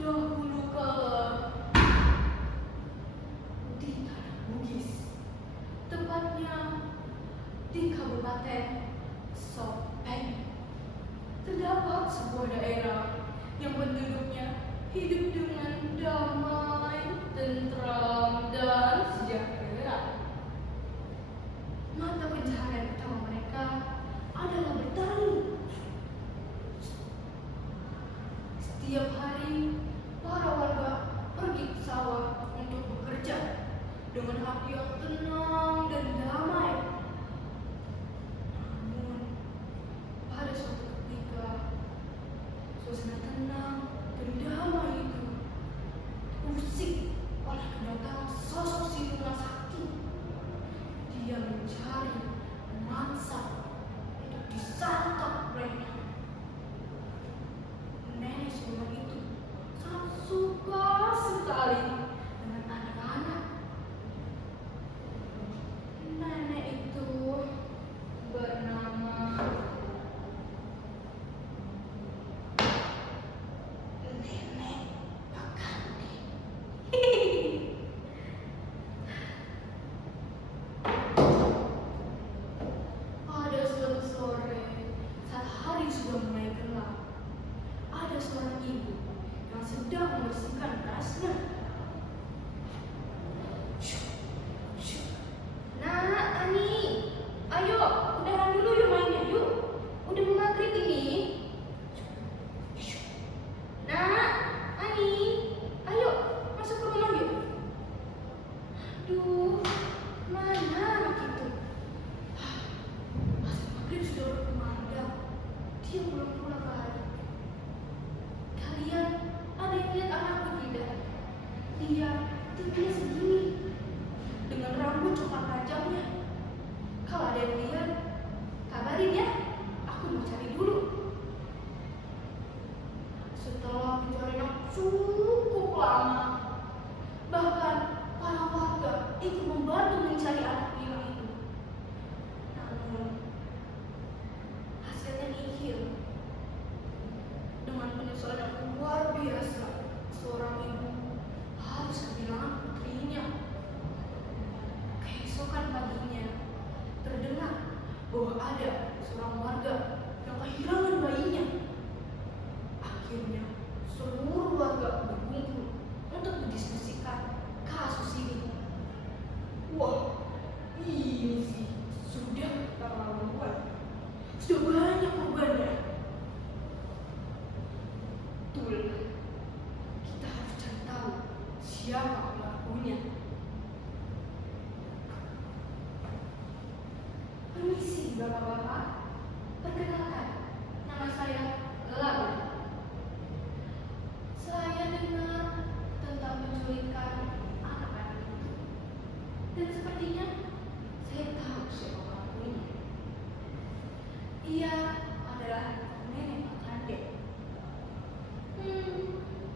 Dahulu kala di tanah Bugis, tepatnya di Kabupaten Sopeng, terdapat sebuah daerah yang penduduknya hidup dengan damai, tentram, dan sejahtera. Mata pencaharian utama mereka adalah bertani. Setiap hari, para warga pergi ke sawah untuk bekerja dengan hati yang tenang dan damai. Namun, pada suatu ketika, suasana tenang dan damai itu terusik oleh kedatangan sosok si Luna Sakti. Dia mencari mangsa untuk disantap olehnya. Nenek siluman itu sangat suka sekali dengan anak-anak. Nenek itu bernama Nenek Pakande. Pada suatu sore, saat hari sudah mulai gelap, ada seorang ibu yang sedang membersihkan berasnya. Nak, Ani, ayo, udahan dulu yuk mainnya yuk. Udah mau maghrib ini. Nak, Ani, ayo masuk ke rumah yuk. Aduh, mana anak itu? Asal maghrib sudah berkumandang, dia belum pulang lagi. Kalian ada yang lihat anakku tidak? Dia tingginya segini, dengan rambut coklat tajamnya. Kalau ada yang lihat, kabarin ya. Aku mau cari dulu. Setelah pencarian yang cukup lama, bahkan para warga ikut membantu mencari anak hilang itu. Namun, hasilnya nihil. Dengan penyesalan yang luar biasa, seorang ibu harus kehilangan putrinya. Keesokan paginya, terdengar bahwa ada seorang warga yang kehilangan bayinya. Akhirnya, seluruh warga berkumpul untuk mendiskusikan kasus ini. Wah, ini sih sudah keterlaluan. Sudah banyak korbannya. Betul, kita harus cari tahu siapa pelakunya. Permisi bapak-bapak, perkenalkan, nama saya Laura. Saya dengar tentang penculikan anak-anak itu, dan sepertinya saya tahu siapa pelakunya. Ia adalah Nenek Pakande.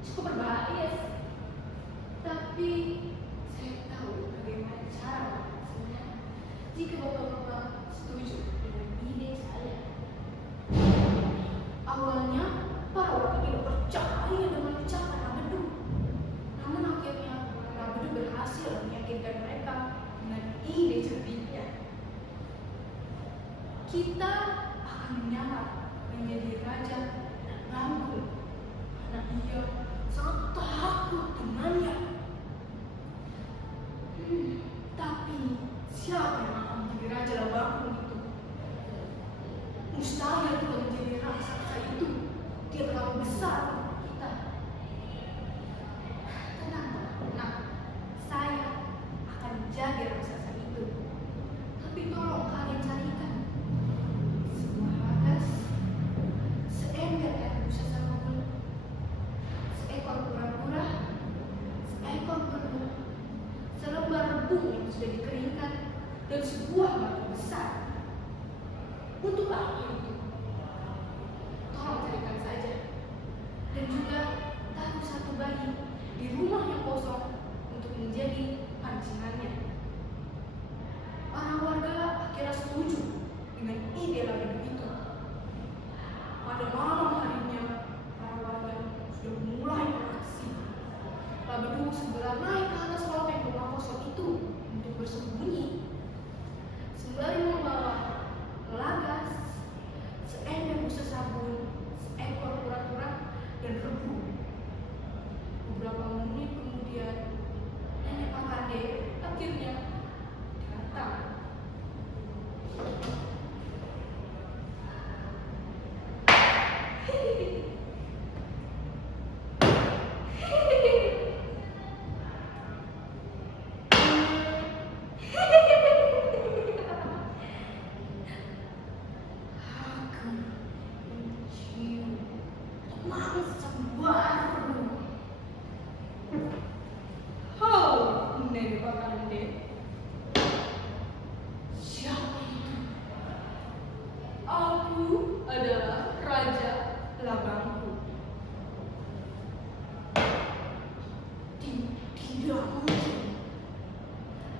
Cukup berbahaya sih. Tapi saya tahu bagaimana cara mengatasinya jika bapak-bapak setuju dengan ide saya. Awalnya para warga tidak percaya dengan ucapan Nabedu. Namun akhirnya Nabedu berhasil meyakinkan mereka dengan ide ceriknya. Kita akan menyamar menjadi raja dan Lampung, karena ia sangat takut dengannya. Tapi siapa yang akan menjadi raja dan Lampung itu? Mustahil kita menjadi raksasa itu. Dia terlalu besar untuk kita. Tenang, tenang. Saya akan menjadi raksasa itu. Tapi tolong kalian carikan sebuah bagas, seember air busa sabun, seekor kura-kura, seekor beruang, selembar rebung yang sudah dikeringkan, dan sebuah batu besar. Untuk apa itu? Tolong carikan saja. Dan juga taruh satu bayi di rumah yang kosong untuk menjadi pancingannya. Para warga akhirnya setuju dengan ide Labedu itu. Pada malam harinya, para warga sudah mulai beraksi segera naik ke atas loteng rumah kosong itu untuk bersembunyi. Sembari membawa lagas, seember busa sabun, seekor kura-kura, dan rebung. Beberapa menit kemudian, nenek Pakade akhirnya datang. Aku mencium mangsa baru. Oh, nenek Pakande. Siapa itu? Aku adalah Raja Labangku. Tidak mungkin.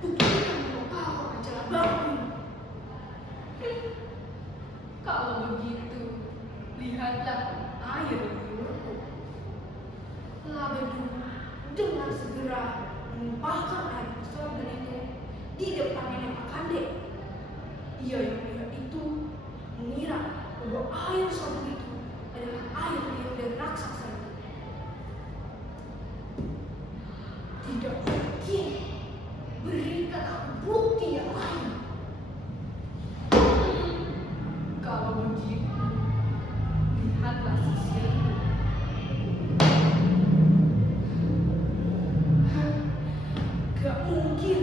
Buktikan bahwa kau Raja Labangku. Kalau begitu, lihatlah air liurku. Labedu dengan segera menumpahkan air sorban itu di depan nenek Pakande. Ia yang melihat itu mengira bahwa air sorban itu adalah air liur dari raksasa itu. Tidak mungkin. Berikan aku bukti yang lain. Kalau begitu, lihatlah sisirku. Gak mungkin.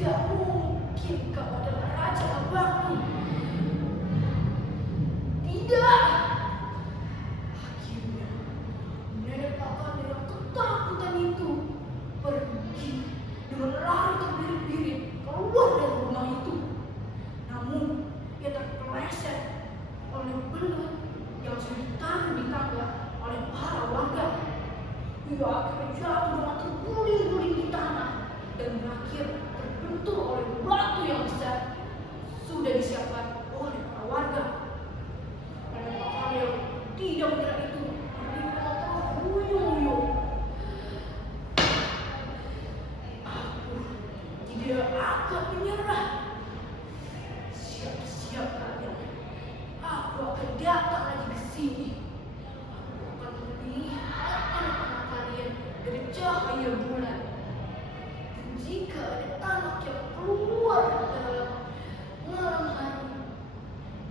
Gak mungkin kau adalah Raja Labangku. Tidak. Akhirnya, nenek Pakande yang ketakutan itu pergi dengan lari terbirit-birit keluar dari rumah itu. Namun, ia terpeleset oleh belut yang sudah ditaruh di tangga oleh para warga. Ia akhirnya jatuh dengan terguling-guling di tanah dan berakhir terbentur oleh batu yang besar sudah disiapkan oleh para warga. Nenek Pakande tidak mengira itu berikan terhuyung-huyung. Aku tidak akan menyerah. Siap-siap kalian. Aku akan datang lagi ke sini. Aku akan melihat anak-anak kalian dari cahaya bulan. Dan jika ada anak yang keluar dalam malam hari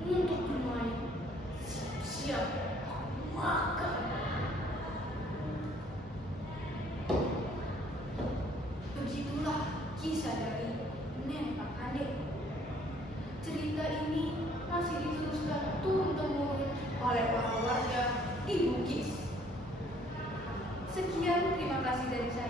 untuk bermain, siap-siap aku makan. Begitulah kisah dari nenek Pakande. Cerita ini masih diteruskan turun-temurun oleh para warga di Bugis. Sekian, terima kasih dari saya.